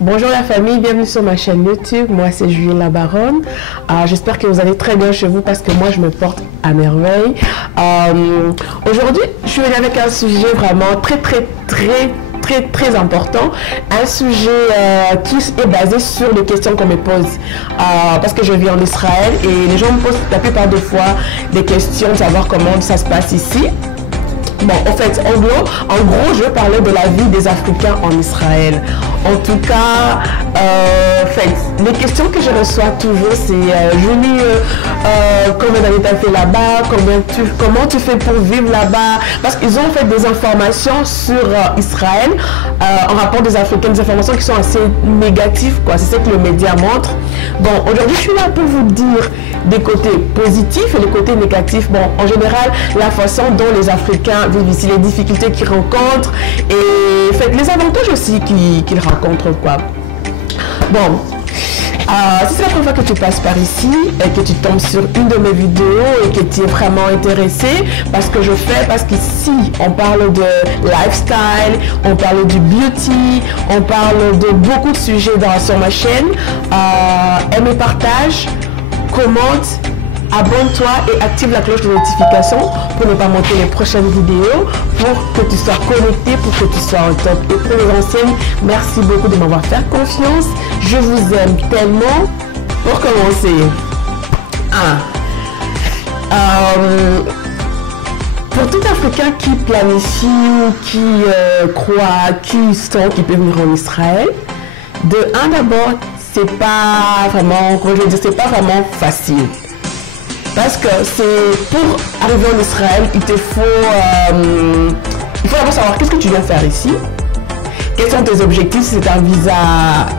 Bonjour la famille, bienvenue sur ma chaîne YouTube. Moi c'est Julienne la Baronne. J'espère que vous allez très bien chez vous parce que moi je me porte à merveille. Aujourd'hui je suis venue avec un sujet vraiment très important, un sujet qui est basé sur les questions qu'on me pose parce que je vis en Israël et les gens me posent la plupart des fois des questions de savoir comment ça se passe ici. Bon, en fait, en gros, je parlais de la vie des Africains en Israël. En tout cas, les questions que je reçois toujours, c'est Julie, combien d'années tu as fait là-bas, comment tu fais pour vivre là-bas? Parce qu'ils ont fait des informations sur Israël en rapport des Africains, des informations qui sont assez négatives, quoi. C'est ce que le média montre. Bon, aujourd'hui, je suis là pour vous dire des côtés positifs et les côtés négatifs. Bon, en général, la façon dont les Africains vivent ici, les difficultés qu'ils rencontrent et les avantages aussi qu'ils rencontrent, quoi. Bon, si c'est la première fois que tu passes par ici et que tu tombes sur une de mes vidéos et que tu es vraiment intéressé parce qu'ici on parle de lifestyle, on parle du beauty, on parle de beaucoup de sujets sur ma chaîne. Aime et partage, commente, abonne-toi et active la cloche de notification pour ne pas manquer les prochaines vidéos, pour que tu sois connecté, pour que tu sois au top. Et pour les anciennes, merci beaucoup de m'avoir fait confiance. Je vous aime tellement. Pour commencer, pour tout Africain qui planifie ou qui croit, qui sent qu'il peut venir en Israël, d'abord, c'est pas vraiment facile. Parce que c'est pour arriver en Israël, il faut d'abord savoir qu'est-ce que tu viens faire ici, quels sont tes objectifs, si c'est un visa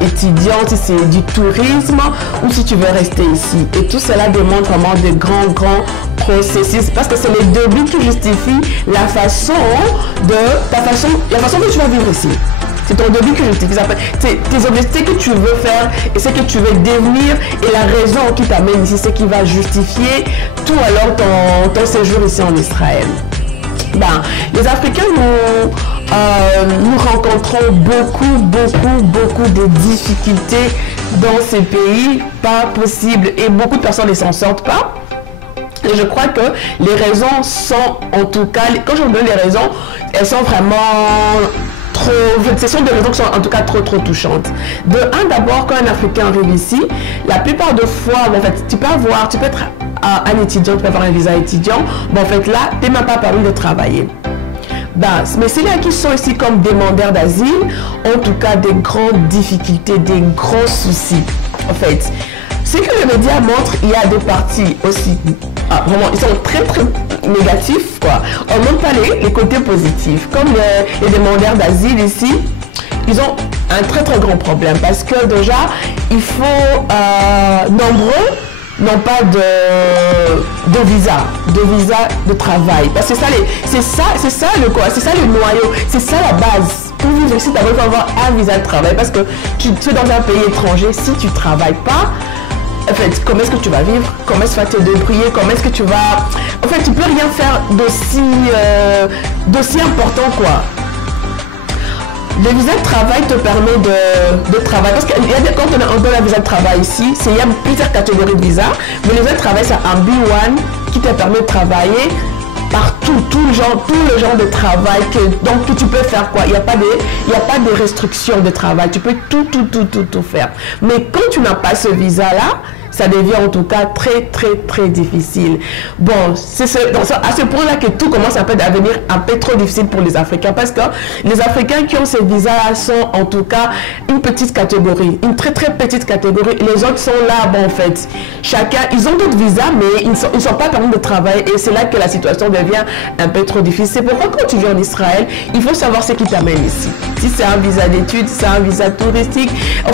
étudiant, si c'est du tourisme ou si tu veux rester ici. Et tout cela demande vraiment de grands processus parce que c'est les débuts qui justifient la façon dont tu vas vivre ici. C'est ton début que justifie. Tes objectifs que tu veux faire et ce que tu veux devenir et la raison qui t'amène ici, c'est qui va justifier tout alors ton séjour ici en Israël. Les Africains, nous rencontrons beaucoup de difficultés dans ces pays, pas possible, et beaucoup de personnes ne s'en sortent pas. Et je crois que les raisons sont, en tout cas, quand je vous donne les raisons, elles sont vraiment ce sont des raisons qui sont en tout cas trop touchantes. D'abord, quand un Africain arrive ici, la plupart de fois, tu peux être un étudiant, tu peux avoir un visa étudiant, là, tu n'es même pas permis de travailler. Mais ceux-là qui sont ici comme demandeurs d'asile, ont en tout cas des grandes difficultés, des gros soucis. Ce que les médias montrent, il y a deux parties aussi. Vraiment, ils sont très négatifs, quoi. On ne montre pas les côtés positifs. Comme les demandeurs d'asile ici, ils ont un très grand problème parce que déjà, il faut nombreux n'ont pas de visa de travail. Parce que c'est ça le noyau, c'est ça la base. Pour vivre ici, tu dois avoir un visa de travail parce que tu es dans un pays étranger, si tu ne travailles pas, comment est-ce que tu vas vivre? Comment est-ce que tu vas te débrouiller? Comment est-ce que tu vas... tu peux rien faire d'aussi important, quoi. Le visa de travail te permet de travailler. Parce que quand on donne un visa de travail ici, il y a plusieurs catégories de visa. Mais le visa de travail, c'est un B1 qui te permet de travailler partout, tout le genre de travail que tu peux faire, quoi. Il n'y a pas de restrictions de travail. Tu peux tout faire. Mais quand tu n'as pas ce visa-là, ça devient en tout cas très difficile. Bon, c'est à ce point-là que tout commence à devenir un peu trop difficile pour les Africains parce que les Africains qui ont ces visas sont en tout cas une petite catégorie, une très petite catégorie. Les autres sont là, chacun, ils ont d'autres visas, mais ils ne sont pas permis de travailler et c'est là que la situation devient un peu trop difficile. C'est pourquoi quand tu viens en Israël, il faut savoir ce qui t'amène ici. Si c'est un visa d'études, si c'est un visa touristique, il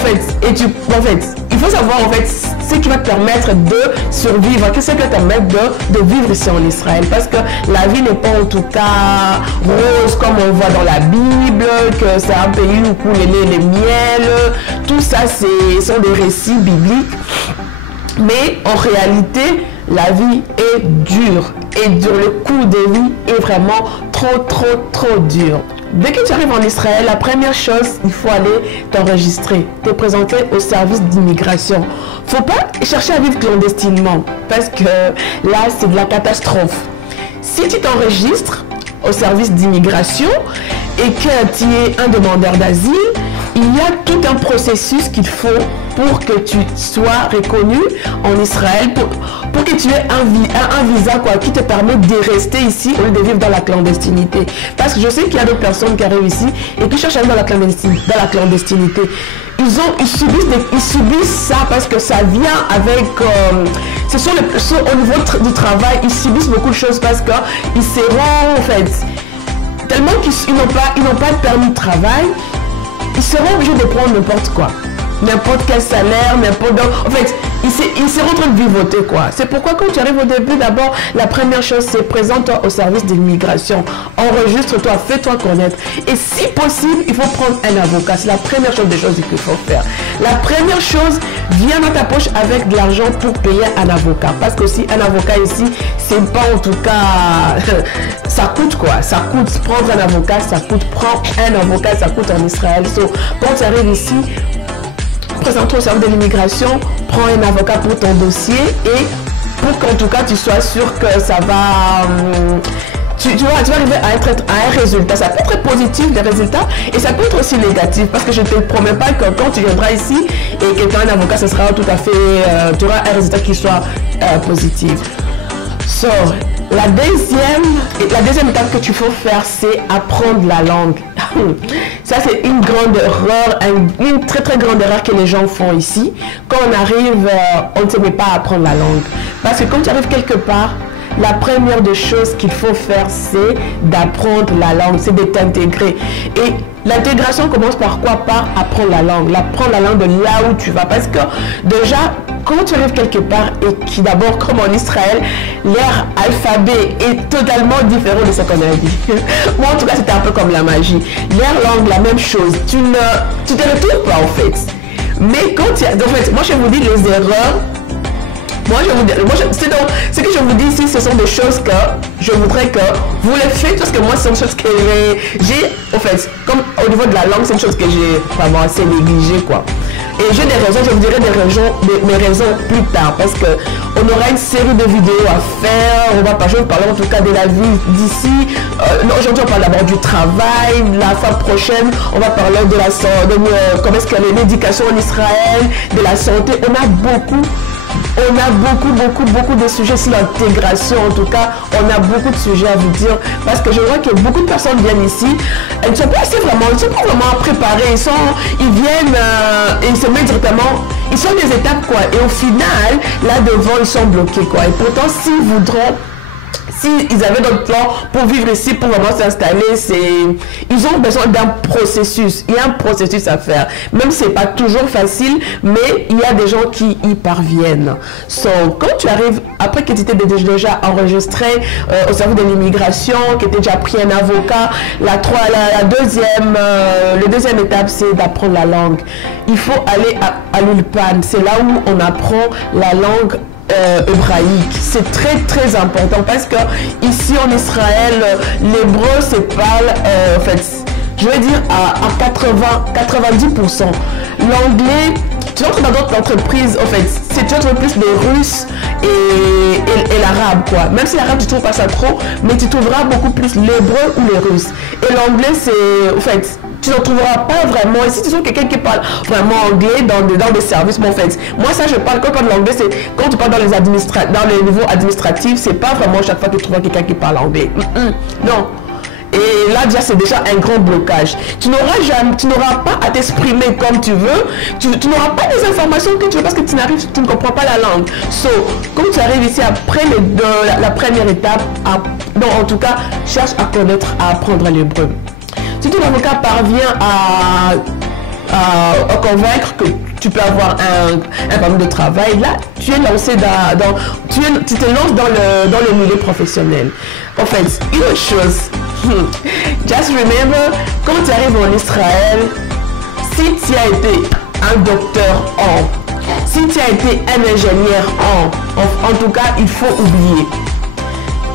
faut savoir ce qui va te permettre de survivre, qu'est-ce qui va te permettre de vivre ici en Israël, parce que la vie n'est pas en tout cas rose comme on voit dans la Bible, que c'est un pays où coule le lait, les miels, tout ça sont des récits bibliques, mais en réalité la vie est dure et le coût de vie est vraiment trop dur. dès que tu arrives en Israël, la première chose, il faut aller t'enregistrer, te présenter au service d'immigration. Faut pas chercher à vivre clandestinement parce que là, c'est de la catastrophe. Si tu t'enregistres au service d'immigration et que tu es un demandeur d'asile, il y a tout un processus qu'il faut pour que tu sois reconnu en Israël, pour que tu aies un visa quoi, qui te permet de rester ici au lieu de vivre dans la clandestinité. Parce que je sais qu'il y a d'autres personnes qui arrivent ici et qui cherchent à vivre dans la clandestinité. Ils subissent ça parce que ça vient avec... au niveau du travail, ils subissent beaucoup de choses parce qu'ils seront, en fait, tellement qu'ils n'ont pas de permis de travail, ils seront obligés de prendre n'importe quoi. N'importe quel salaire, en fait, ils seront en train de vivoter quoi. C'est pourquoi quand tu arrives au début, d'abord, la première chose, c'est présente-toi au service de l'immigration. Enregistre-toi, fais-toi connaître. Et si possible, il faut prendre un avocat. C'est la première chose des choses qu'il faut faire. La première chose, viens dans ta poche avec de l'argent pour payer un avocat. Parce que si un avocat ici, c'est pas en tout cas... ça coûte quoi. Ça coûte. Prendre un avocat, ça coûte. Prendre un avocat, ça coûte en Israël. Donc, quand tu arrives ici, présente-toi au service de l'immigration, prends un avocat pour ton dossier et pour qu'en tout cas tu sois sûr que ça va... Tu vas arriver à un résultat. Ça peut être positif, les résultats, et ça peut être aussi négatif, parce que je ne te promets pas que quand tu viendras ici et que tu as un avocat, ça sera tout à fait... tu auras un résultat qui soit positif. So, la deuxième étape que tu faut faire, c'est apprendre la langue. Ça, c'est une grande erreur, une très très grande erreur que les gens font ici. Quand on arrive, on ne se met pas à apprendre la langue. Parce que quand tu arrives quelque part, la première des choses qu'il faut faire, c'est d'apprendre la langue, c'est de t'intégrer. Et l'intégration commence par quoi? Par apprendre la langue. Apprendre la langue de là où tu vas. Parce que déjà, quand tu arrives quelque part et qui d'abord, comme en Israël, leur alphabet est totalement différent de ce qu'on a dit. Moi, en tout cas, c'était un peu comme la magie. Leur langue, la même chose. Tu te retrouves pas, en fait. Mais quand tu... En fait, moi, je vous dis les erreurs. Ce que je vous dis ici, ce sont des choses que je voudrais que vous les faites, parce que moi, c'est une chose que j'ai, en fait, comme au niveau de la langue, c'est une chose que j'ai vraiment assez négligée, quoi. Et j'ai des raisons, je vous dirai mes raisons plus tard, parce qu'on aura une série de vidéos à faire, on va parler en tout cas de la vie d'ici. Aujourd'hui, on parle d'abord du travail, la fois prochaine, on va parler de comment est-ce qu'il y a l'éducation en Israël, de la santé. On a beaucoup de sujets sur l'intégration. En tout cas, on a beaucoup de sujets à vous dire, parce que je vois que beaucoup de personnes viennent ici, elles ne sont pas vraiment préparées, ils viennent et ils se mettent directement, ils sont des étapes quoi, et au final, là devant, ils sont bloqués quoi. Et pourtant, s'ils avaient d'autres plans pour vivre ici, pour vraiment s'installer, ils ont besoin d'un processus. Il y a un processus à faire. Même si ce n'est pas toujours facile, mais il y a des gens qui y parviennent. Quand tu arrives, après que tu t'es déjà enregistré au service de l'immigration, que tu as déjà pris un avocat, la deuxième étape, c'est d'apprendre la langue. Il faut aller à l'Ulpan. C'est là où on apprend la langue hébraïque. C'est très très important parce que ici en Israël, l'hébreu se parle en fait, je vais dire à 90%. L'anglais, tu entres dans d'autres entreprises, en fait, c'est tu entres plus les Russes et l'arabe quoi. Même si l'arabe tu trouves pas ça trop, mais tu trouveras beaucoup plus l'hébreu ou les Russes. Et l'anglais c'est, en fait, tu n'en trouveras pas vraiment. Et si tu trouves quelqu'un qui parle vraiment anglais dans des services, mais en fait, moi ça je parle, quand je parle l'anglais, c'est quand tu parles dans les niveaux administratifs, c'est pas vraiment chaque fois que tu trouves quelqu'un qui parle anglais. Non. Et là déjà c'est déjà un grand blocage. Tu n'auras pas à t'exprimer comme tu veux. Tu n'auras pas les informations que tu veux parce que tu ne comprends pas la langue. Comme tu arrives ici après la première étape, en tout cas, cherche à connaître, à apprendre l'hébreu. Si ton avocat parvient à convaincre que tu peux avoir un permis de travail, là, tu es lancé tu te lances dans le milieu professionnel. En fait, une autre chose, just remember, quand tu arrives en Israël, si tu as été un docteur si tu as été un ingénieur en tout cas, il faut oublier.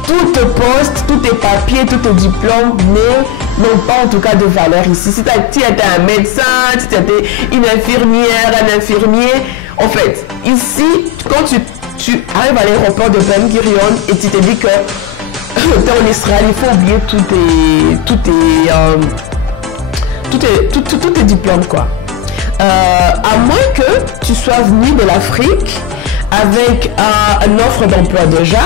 tous tes postes, tous tes papiers, tous tes diplômes n'ont pas en tout cas de valeur ici. Si tu étais un médecin, si tu étais une infirmière, un infirmier, en fait, ici, quand tu arrives à l'aéroport de Ben Gurion et tu te dis que tu es en Israël, il faut oublier tous tes diplômes, quoi. À moins que tu sois venu de l'Afrique avec une offre d'emploi déjà,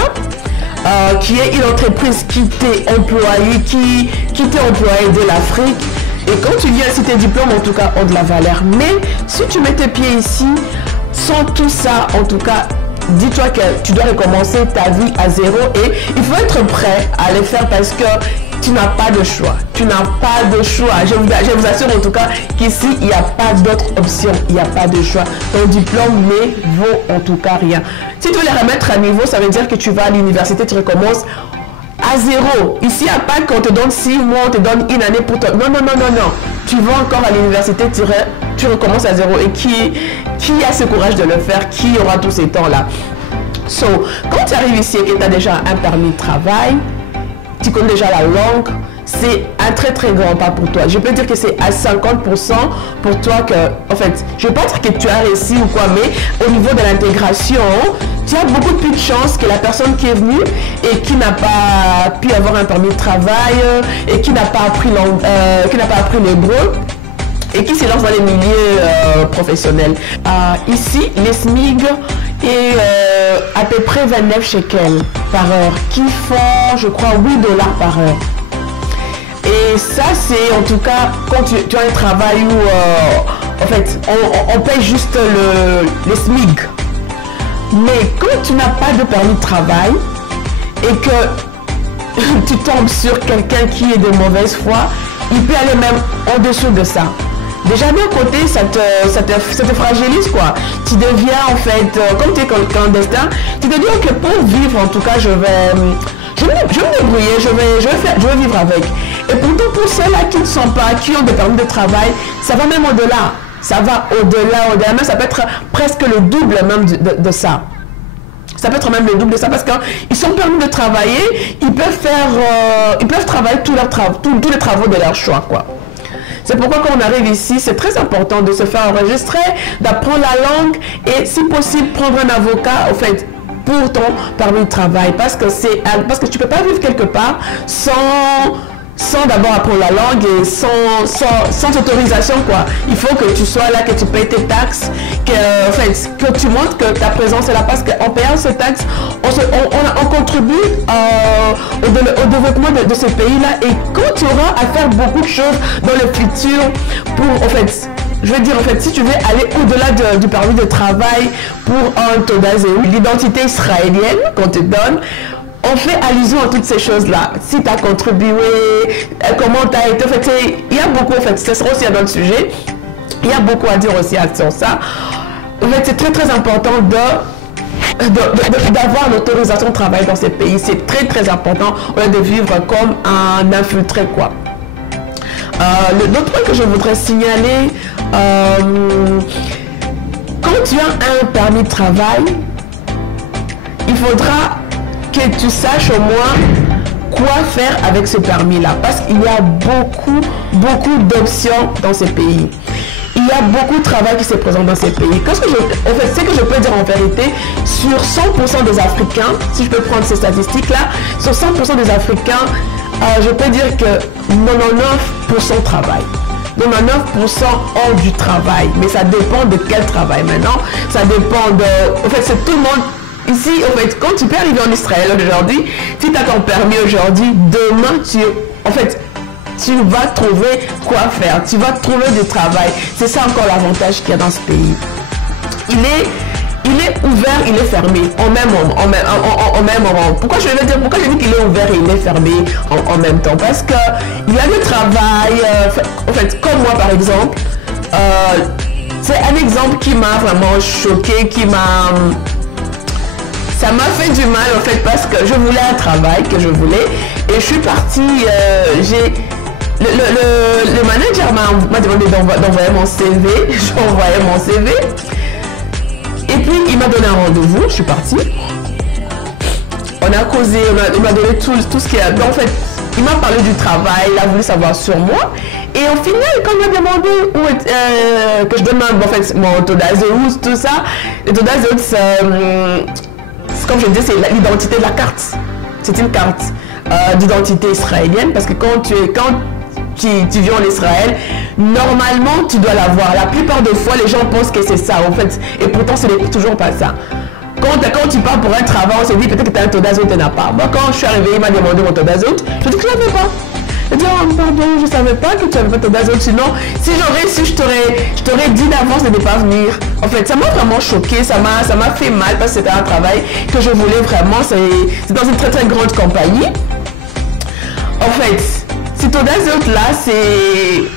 qui est une entreprise qui t'est employée, qui t'est employée de l'Afrique. Et quand tu viens ici, tes diplômes en tout cas ont de la valeur. Mais si tu mets tes pieds ici, sans tout ça, en tout cas, dis-toi que tu dois recommencer ta vie à zéro et il faut être prêt à le faire parce que tu n'as pas de choix. Tu n'as pas de choix. Je vous assure en tout cas qu'ici, il n'y a pas d'autre option. Il n'y a pas de choix. Ton diplôme ne vaut en tout cas rien. Si tu veux les remettre à niveau, ça veut dire que tu vas à l'université, tu recommences à zéro. Ici, il n'y a pas qu'on te donne 6 mois, on te donne une année pour toi. Non, non, non, non, non. Tu vas encore à l'université, tu recommences à zéro. Et qui a ce courage de le faire? Qui aura tous ces temps-là? So, quand tu arrives ici et que tu as déjà un permis de travail, tu connais déjà la langue, c'est un très très grand pas pour toi. Je peux dire que c'est à 50% pour toi que, en fait, je ne veux pas dire que tu as réussi ou quoi, mais au niveau de l'intégration, tu as beaucoup plus de chances que la personne qui est venue et qui n'a pas pu avoir un permis de travail et qui n'a pas appris l'hébreu et qui se lance dans les milieux professionnels. Ici, les SMIG est à peu près 29 shekels par heure, qui font, je crois, 8 dollars par heure. Et ça, c'est en tout cas quand tu as un travail où, en fait, on paye juste le SMIG. Mais quand tu n'as pas de permis de travail et que tu tombes sur quelqu'un qui est de mauvaise foi, il peut aller même en dessous de ça. Déjà d'un côté, ça te fragilise, quoi. Tu deviens en fait, comme tu es clandestin, tu te dis ok, pour vivre en tout cas, je vais me débrouiller, je vais vivre avec. Et pourtant pour ceux-là qui ne sont pas, qui ont des permis de travail, ça va même au-delà. Ça va au-delà, même ça peut être presque le double même de ça. Ça peut être même le double de ça parce qu'ils sont permis de travailler, ils peuvent travailler tous les travaux de leur choix, quoi. C'est pourquoi quand on arrive ici, c'est très important de se faire enregistrer, d'apprendre la langue et si possible prendre un avocat au fait pour ton permis de travail parce que tu peux pas vivre quelque part sans d'abord apprendre la langue et sans autorisation, quoi. Il faut que tu sois là, que tu payes tes taxes, que tu montres que ta présence est là parce qu'en payant ces taxes, on contribue au développement de ce pays-là et quand tu auras à faire beaucoup de choses dans le futur pour, en fait, je veux dire, en fait, si tu veux aller au-delà du permis de travail pour un Todaz, l'identité israélienne qu'on te donne, on fait allusion à toutes ces choses-là. Si tu as contribué, comment tu as été, en fait, il y a beaucoup, en fait, ce sera aussi un autre sujet. Il y a beaucoup à dire aussi sur ça. En fait, c'est très très important d'avoir l'autorisation de travail dans ces pays. C'est très très important au lieu de vivre comme un infiltré, quoi. L'autre point que je voudrais signaler, quand tu as un permis de travail, il faudra que tu saches au moins quoi faire avec ce permis-là. Parce qu'il y a beaucoup d'options dans ces pays. Il y a beaucoup de travail qui se présente dans ces pays. En fait, ce que je peux dire en vérité, sur 100% des Africains, si je peux prendre ces statistiques-là, sur 100% des Africains, je peux dire que 99% travaillent. 99% ont du travail. Mais ça dépend de quel travail maintenant. Ça dépend de... En fait, c'est tout le monde... Ici, en fait, quand tu peux arriver en Israël aujourd'hui, si tu as ton permis aujourd'hui, demain, tu vas trouver quoi faire. Tu vas trouver du travail. C'est ça encore l'avantage qu'il y a dans ce pays. Il est ouvert, il est fermé en même moment. Pourquoi je dis qu'il est ouvert et il est fermé en même temps? Parce qu'il y a du travail, en fait, comme moi par exemple, c'est un exemple qui m'a vraiment choqué, ça m'a fait du mal en fait parce que je voulais un travail que je voulais et je suis partie, le manager m'a demandé d'envoyer mon CV, j'ai envoyé mon CV et puis il m'a donné un rendez-vous, je suis partie On a causé, il m'a donné tout ce qu'il y a. En fait, il m'a parlé du travail, il a voulu savoir sur moi. Et au final, quand il m'a demandé que je donne mon taux d'azéoute, tout ça, le taux d'azéoute, comme je dis, c'est l'identité de la carte. C'est une carte d'identité israélienne parce que quand tu vis en Israël, normalement tu dois l'avoir. La plupart des fois, les gens pensent que c'est ça en fait, et pourtant ce n'est toujours pas ça. Quand tu pars pour un travail, on se dit peut-être que tu as un taux d'azote, tu n'as pas. Moi, quand je suis arrivée, il m'a demandé mon taux d'azote, je dis que je ne l'avais pas. Je dis, oh, pardon, je ne savais pas que tu n'avais pas de taux d'azote. Sinon, si j'aurais su, je t'aurais dit d'avance de ne pas venir. En fait, ça m'a vraiment choqué, ça m'a fait mal parce que c'était un travail que je voulais vraiment. C'est dans une très très grande compagnie. En fait, ce taux d'azote là, c'est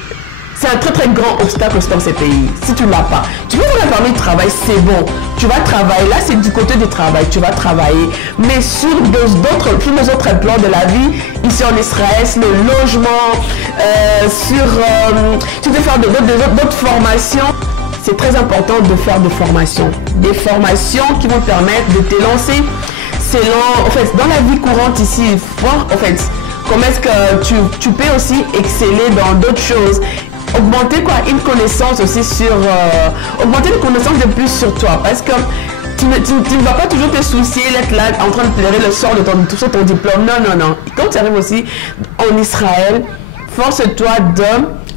un très très grand obstacle dans ces pays. Si tu ne l'as pas, tu veux avoir un permis de travail, c'est bon. Tu vas travailler, là c'est du côté du travail, tu vas travailler. Mais sur les autres plans de la vie, ici en Israël, le logement, tu peux faire d'autres formations. C'est très important de faire des formations qui vont te permettre de te lancer selon, en fait, dans la vie courante ici, voir, en fait, comment est-ce que tu peux aussi exceller dans d'autres choses. Augmenter une connaissance aussi augmenter une connaissance de plus sur toi parce que tu ne vas pas toujours te soucier d'être là en train de pleurer le sort de ton diplôme. Non. Quand tu arrives aussi en Israël, force-toi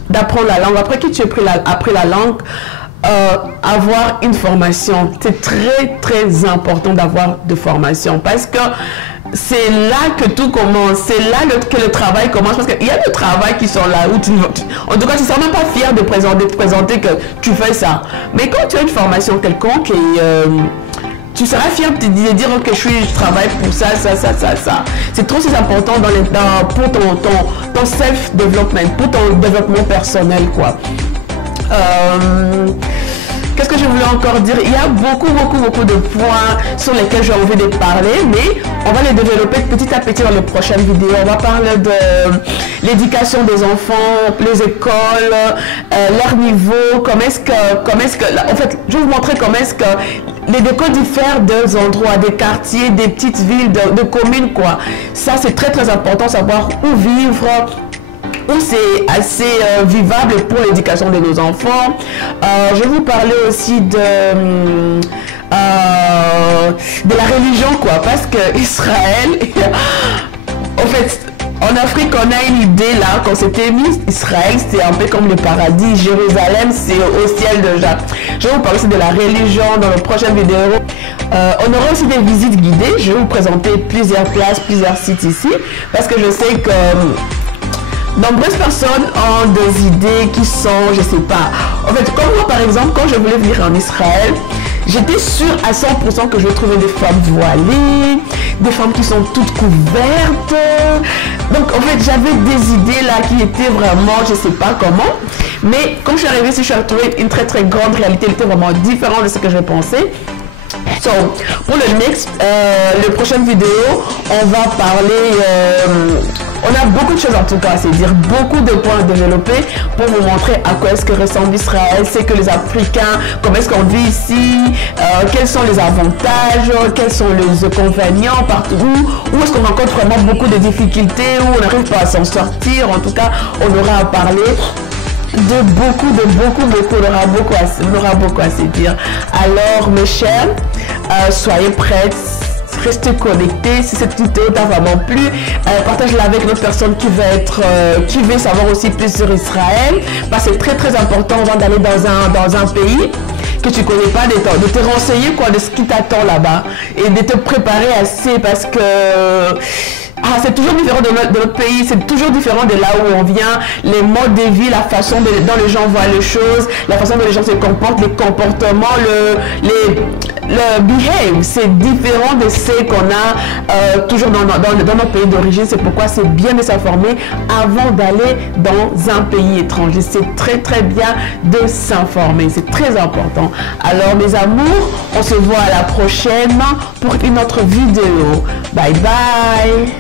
d'apprendre la langue. Après que tu aies appris la langue, avoir une formation. C'est très très important d'avoir de formation parce que c'est là que tout commence, c'est là que le travail commence parce qu'il y a des travails qui sont là où en tout cas tu ne seras même pas fier de présenter que tu fais ça. Mais quand tu as une formation quelconque tu seras fier de dire que je travaille pour ça. C'est trop important pour ton self-development, pour ton développement personnel quoi. Qu'est-ce que je voulais encore dire? Il y a beaucoup de points sur lesquels j'ai envie de parler, mais on va les développer petit à petit dans les prochaines vidéos. On va parler de l'éducation des enfants, les écoles, leur niveau, comment est-ce que, en fait, je vais vous montrer comment est-ce que les écoles diffèrent des endroits, des quartiers, des petites villes, de communes, quoi. Ça, c'est très très important, savoir où vivre, où c'est assez vivable pour l'éducation de nos enfants. Je vais vous parler aussi de la religion, quoi, parce que Israël, en fait, en Afrique, on a une idée là, quand c'était mis Israël, c'est un peu comme le paradis. Jérusalem, c'est au ciel déjà. Je vais vous parler aussi de la religion dans les prochaines vidéos. On aura aussi des visites guidées. Je vais vous présenter plusieurs places, plusieurs sites ici, parce que je sais que nombreuses personnes ont des idées qui sont, je sais pas. En fait, comme moi par exemple, quand je voulais venir en Israël, j'étais sûre à 100% que je trouvais des femmes voilées, des femmes qui sont toutes couvertes. Donc en fait, j'avais des idées là qui étaient vraiment, je sais pas comment. Mais quand je suis arrivée ici, je suis retrouvée une très très grande réalité. Elle était vraiment différente de ce que je pensais. So, pour les prochaines vidéos, on va parler, on a beaucoup de choses en tout cas à se dire, beaucoup de points à développer pour vous montrer à quoi est-ce que ressemble Israël, c'est que les Africains, comment est-ce qu'on vit ici, quels sont les avantages, quels sont les inconvénients partout, où est-ce qu'on rencontre vraiment beaucoup de difficultés, où on n'arrive pas à s'en sortir. En tout cas, on aura à parler de beaucoup, on aura beaucoup à se dire. Alors mes chers, soyez prêts, restez connectés. Si cette vidéo t'a vraiment plu, partage-la avec une autre personne qui veut savoir aussi plus sur Israël, parce que c'est très très important avant d'aller dans un pays que tu connais pas, de te renseigner quoi, de ce qui t'attend là-bas et de te préparer assez, parce que c'est toujours différent de notre pays, c'est toujours différent de là où on vient, les modes de vie, la façon dont les gens voient les choses, la façon dont les gens se comportent, les comportements, le behave, c'est différent de ce qu'on a toujours dans notre pays d'origine. C'est pourquoi c'est bien de s'informer avant d'aller dans un pays étranger. C'est très très bien de s'informer, c'est très important. Alors mes amours, on se voit à la prochaine pour une autre vidéo. Bye bye.